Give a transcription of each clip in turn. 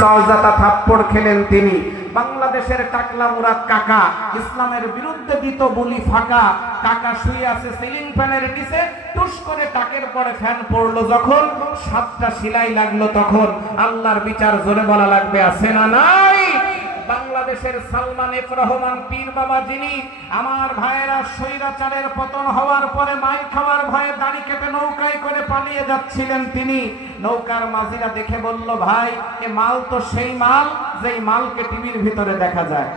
সওজাতা থাপ্পড় খেলেন তিনি। বাংলাদেশের টাকলা মুরাদ কাকা ইসলামের বিরুদ্ধে দিত বলি ফাঁকা। কাকা শুয়ে আছে সিলিং ফ্যানের নিচে, টুস করে টাকের পরে ফ্যান পড়লো যখন, 7টা সেলাই লাগলো তখন। আল্লাহর বিচার জোরে বলা লাগবে আছে না নাই? বাংলাদেশের সালমান এফ রহমান পীর বাবা, যিনি আমার ভাইয়েরা স্বৈরাচারের পতন হওয়ার পরে মাই খাওয়ার ভয়ে দাড়ি কেটে নৌকায় করে পালিয়ে যাচ্ছিলেন, তিনি নৌকার মাঝিরা দেখে বলল, ভাই এ মাল তো সেই মাল যেই মালকে টিভির ভিতরে দেখা যায়।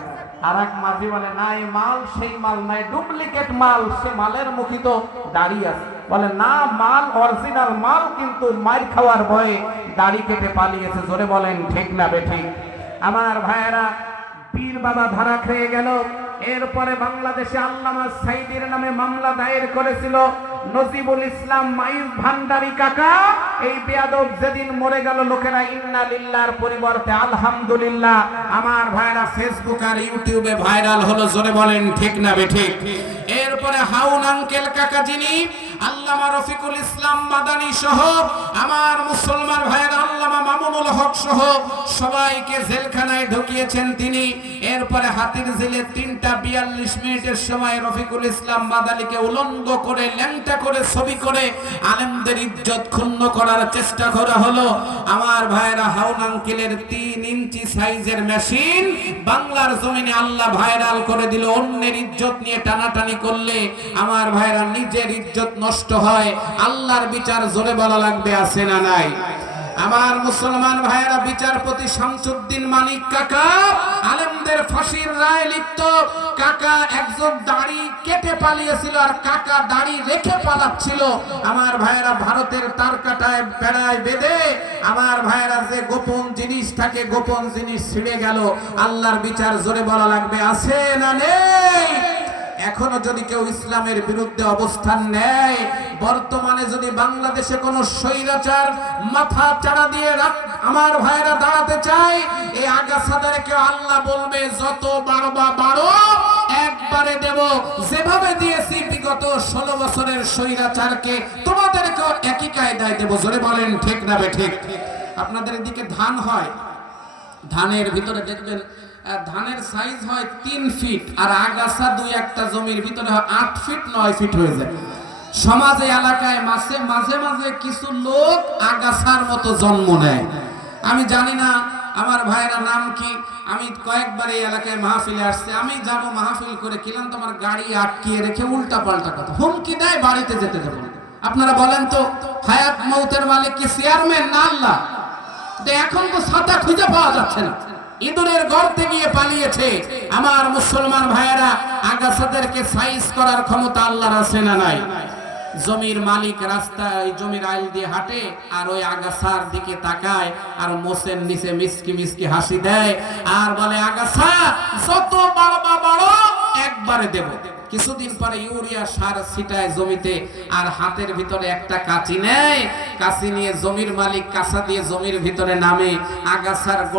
আর এক মাঝি বলে, না এই মাল সেই মাল নাই, ডুপ্লিকেট মাল, সে মালের মুখী তো দাড়ি আছে। বলে না, মাল অরিজিনাল মাল, কিন্তু মার খাওয়ার ভয়ে দাড়ি কেটে পালিয়েছে। জোরে বলেন ঠিক না বেঠিক? আমার ভাইয়েরা, পীর বাবা ধরা খেয়ে গেল। এরপরে বাংলাদেশে আল্লামা সাইদির নামে মামলা দায়ের করেছিল নজিবুল ইসলাম মাইজ ভান্ডারী কাকা। এই বেয়াদব যেদিন মরে গেল, লোকেরা ইন্না লিল্লাহর পরিবর্তে আলহামদুলিল্লাহ আমার ভাইরা ফেসবুক আর ইউটিউবে ভাইরাল হলো। জোরে বলেন ঠিক না বেঠিক? এরপরে হাউন আঙ্কেল কাকা, যিনি আল্লামা রফিকুল ইসলাম মাদানী সহ আমার মুসলমান ভাইয়েরা আল্লামা মামুনুল হক সহ সবাইকে জেলখানায় ঢুকিয়েছেন তিনি। এরপরে হাতির জেলে 3টা 42 সময় রফিকুল ইসলাম মাদানীকে উলঙ্গ করে, ল্যাংটা করে, ছবি করে আলেমদের ইজ্জত ক্ষুণ্ণ করার চেষ্টা করা হলো। আমার ভাইয়েরা, হাউন আঙ্কেলের 3 ইঞ্চি সাইজের মেশিন বাংলার জমিনে আল্লাহ ভাইরাল করে দিল। অন্যের ইজ্জত নিয়ে টানাটানি করলে আমার ভাইয়েরা নিজের ইজ্জত নষ্ট হয়। আল্লাহর বিচার জোরে বলা লাগবে আছে না নাই? আমার মুসলমান ভাইয়েরা, বিচারপতি শামসুদ্দিন মানিক কাকা আলেমদের ফাঁসির রায় লিখত। কাকা একজন দাড়ি কেটে পালিয়েছিল, আর কাকা দাড়ি রেখে পালাচ্ছিল। আমার ভাইয়েরা, ভারতের তার কাটায় বেড়ায় বেঁধে আমার ভাইয়েরা যে গোপন জিনিস থাকে, গোপন জিনিস ছিঁড়ে গেল। আল্লাহর বিচার জোরে বলা লাগবে আছে না নেই? এখনো যদি কেউ ইসলামের বিরুদ্ধে অবস্থান নেয়, বর্তমানে যদি বাংলাদেশে কোন স্বৈরাচার মাথা চাড়া দিয়ে আমার ভাইরা দাঁড়াতে চায়, এই আগাছাদেরকে আল্লাহ বলবে, যত বাড়বা বাড়ো, একবারে দেব। যেভাবে দিয়েছি বিগত 16 বছরের স্বৈরাচারকে, তোমাদেরকেও একই কায়দায় দেব। জোরে বলেন ঠিক না বেঠিক? আপনাদের এদিকে ধান হয়, ধানের ভিতরে দেখবেন ধানের সাইজ হয় 3 ফিট, আর আগাছা 2-1টা জমির ভিতরে হয় 8 ফিট 9 ফিট হয়ে যায়। সমাজে এলাকায় মাঝে মাঝে কিছু লোক আগাছার মতো জন্ম নেয়। আমি জানি না আমার ভাইয়েরা নাম কি। আমি কয়েকবার এই এলাকায় মাহফিলে আসছে, আমি যাব মাহফিল করে, কিলাম তোমার গাড়ি আটকিয়ে রেখে উল্টা পাল্টা কথা হুমকি দেয়, বাড়িতে যেতে দেব না। আপনারা বলেন তো, হায়াত মৌতের মালিক কি চেয়ারম্যান না আল্লাহ? এখন তো ছাতা খুঁজে পাওয়া যাচ্ছে না, ইঁদুরের গর্তে গিয়ে পালিয়েছে। আমার মুসলমান ভাইয়েরা, আগাছাদেরকে সাইজ করার ক্ষমতা আল্লাহর আছে না নাই? জমির মালিক রাস্তায় জমির আইল দিয়ে হাঁটে, আর ওই আগাছার দিকে তাকায়, আর মোসের নিচে মিসকি মিসকি হাসি দেয়, আর বলে, আগাছা যত বাড়বা বাড়ো, একবারে দেব। কিছুদিন পরে ইউরিয়া সার ছিটায় জমিতে, আর হাতের ভিতরে একটা কাঁচি নেয়, কাঁচি নিয়ে জমির মালিক কাঁচা দিয়ে জমির ভিতরে নামে, আগাছার গোড়া